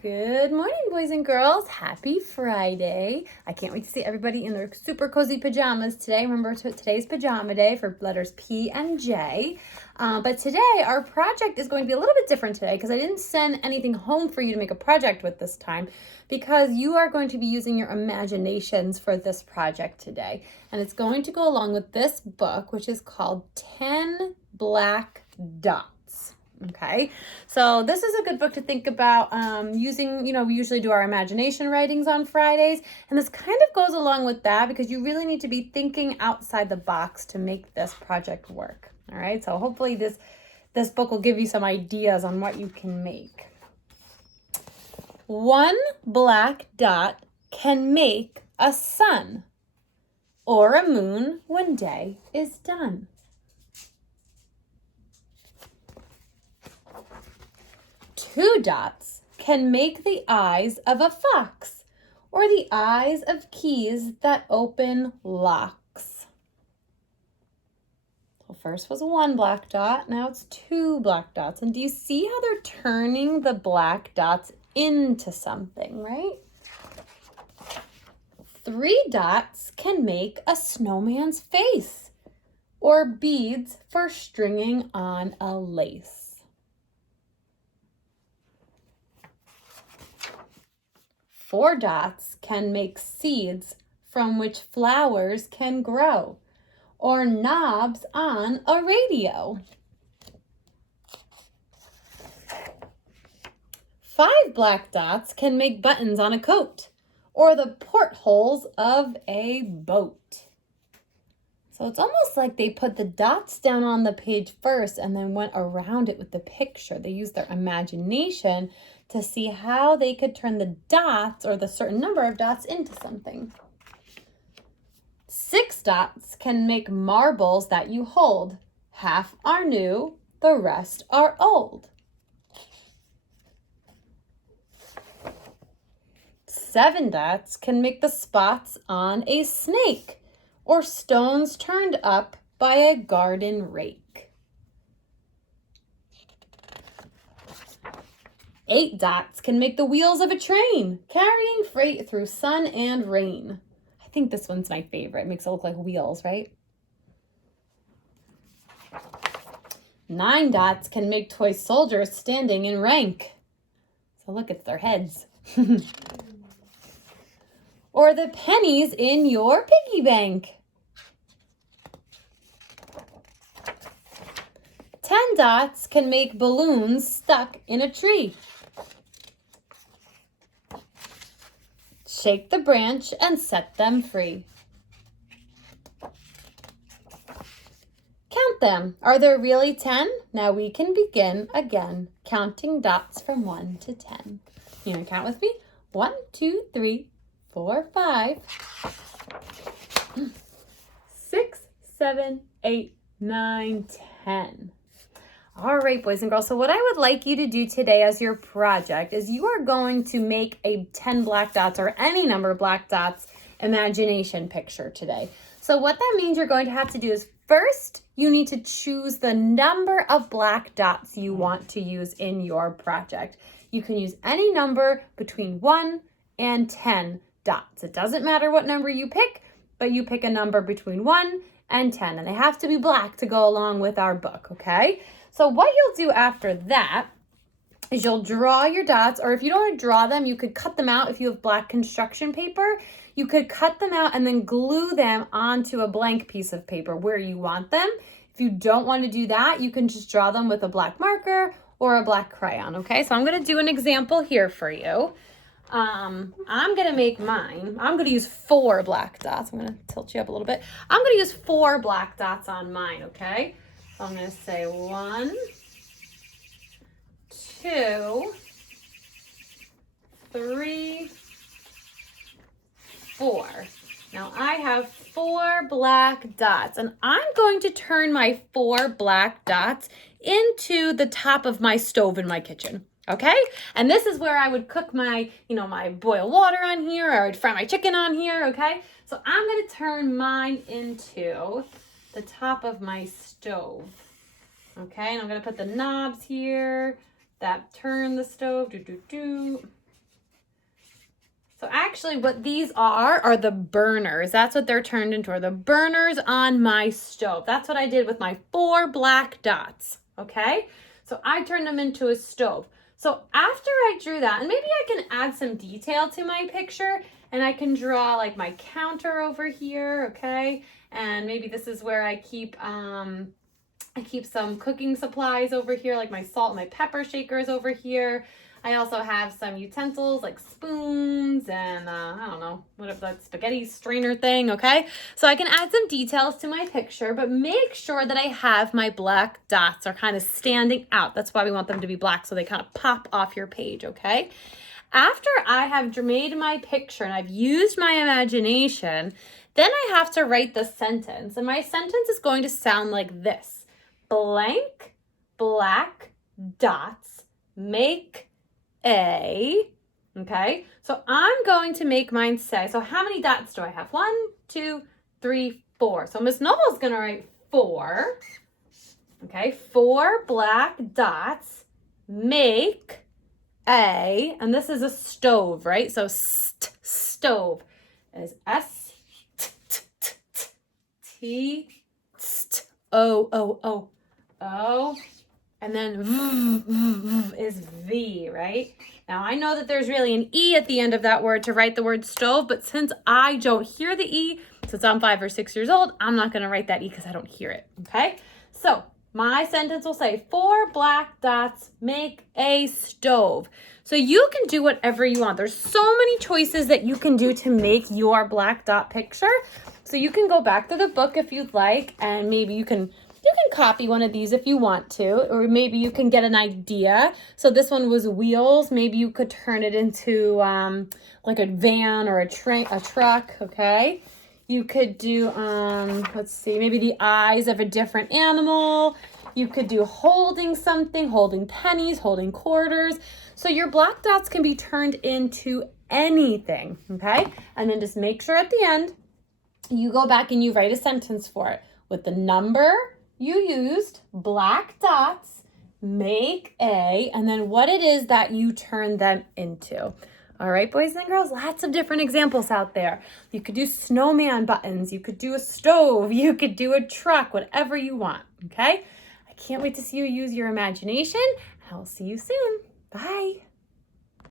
Good morning, boys and girls. Happy Friday. I can't wait to see everybody in their super cozy pajamas today. Remember, today's pajama day for letters P and J. But today, our project is going to be a little bit different today because I didn't send anything home for you to make a project with this time because you are going to be using your imaginations for this project today. And it's going to go along with this book, which is called 10 Black Dots. Okay, so this is a good book to think about using, we usually do our imagination writings on Fridays, and this kind of goes along with that because you really need to be thinking outside the box to make this project work. All right, so hopefully this book will give you some ideas on what you can make. One black dot can make a sun or a moon when day is done. Two dots can make the eyes of a fox or the eyes of keys that open locks. So first was one black dot, now it's two black dots. And do you see how they're turning the black dots into something, right? Three dots can make a snowman's face or beads for stringing on a lace. Four dots can make seeds from which flowers can grow, or knobs on a radio. Five black dots can make buttons on a coat, or the portholes of a boat. So it's almost like they put the dots down on the page first and then went around it with the picture. They used their imagination to see how they could turn the dots or the certain number of dots into something. Six dots can make marbles that you hold. Half are new, the rest are old. Seven dots can make the spots on a snake or stones turned up by a garden rake. 8 dots can make the wheels of a train, carrying freight through sun and rain. I think this one's my favorite. It makes it look like wheels, right? 9 dots can make toy soldiers standing in rank. So look, it's their heads. Or the pennies in your piggy bank. 10 dots can make balloons stuck in a tree. Shake the branch and set them free. Count them. Are there really 10? Now we can begin again, counting dots from 1 to 10. You want to count with me? 1, 2, 3, 4, 5, 6, 7, 8, 9, 10. All right, boys and girls, so what I would like you to do today as your project is you are going to make a 10 black dots or any number of black dots imagination picture today. So what that means you're going to have to do is first, you need to choose the number of black dots you want to use in your project. You can use any number between 1 and 10 dots. It doesn't matter what number you pick, but you pick a number between 1 and 10, and they have to be black to go along with our book, okay? So what you'll do after that is you'll draw your dots, or if you don't want to draw them, you could cut them out. If you have black construction paper, you could cut them out and then glue them onto a blank piece of paper where you want them. If you don't want to do that, you can just draw them with a black marker or a black crayon, okay? So I'm going to do an example here for you. I'm going to make mine. I'm going to use 4 black dots. I'm going to tilt you up a little bit. I'm going to use 4 black dots on mine, okay? So I'm going to say 1, 2, 3, 4. Now I have 4 black dots, and I'm going to turn my 4 black dots into the top of my stove in my kitchen. Okay, and this is where I would cook my, my boiled water on here, or I'd fry my chicken on here, okay? So I'm going to turn mine into the top of my stove, okay? And I'm going to put the knobs here that turn the stove, So actually what these are the burners. That's what they're turned into, are the burners on my stove. That's what I did with my 4 black dots, okay? So I turned them into a stove. So after I drew that, and maybe I can add some detail to my picture, and I can draw like my counter over here, okay? And maybe this is where I keep some cooking supplies over here, like my salt and my pepper shakers over here. I also have some utensils like spoons and I don't know, whatever that spaghetti strainer thing, okay? So I can add some details to my picture, but make sure that I have my black dots are kind of standing out. That's why we want them to be black, so they kind of pop off your page, okay? After I have made my picture and I've used my imagination, then I have to write the sentence. And my sentence is going to sound like this: blank, black dots make a, okay? So I'm going to make mine say, so how many dots do I have? 1, 2, 3, 4. So Miss Noble's gonna write 4, okay? 4 black dots make a, and this is a stove, right? So stove is S-T-O-O-O. And then is V, right? Now I know that there's really an E at the end of that word to write the word stove, but since I don't hear the E, since I'm 5 or 6 years old, I'm not gonna write that E because I don't hear it, okay? So my sentence will say 4 black dots make a stove. So you can do whatever you want. There's so many choices that you can do to make your black dot picture. So you can go back to the book if you'd like, and maybe you can copy one of these if you want to, or maybe you can get an idea. So this one was wheels. Maybe you could turn it into like a van or a truck, okay? You could do, let's see, maybe the eyes of a different animal. You could do holding something, holding pennies, holding quarters. So your black dots can be turned into anything, okay? And then just make sure at the end, you go back and you write a sentence for it with the number you used, black dots, make a, and then what it is that you turn them into. All right, boys and girls, lots of different examples out there. You could do snowman buttons, you could do a stove, you could do a truck, whatever you want, okay? I can't wait to see you use your imagination, and I'll see you soon. Bye.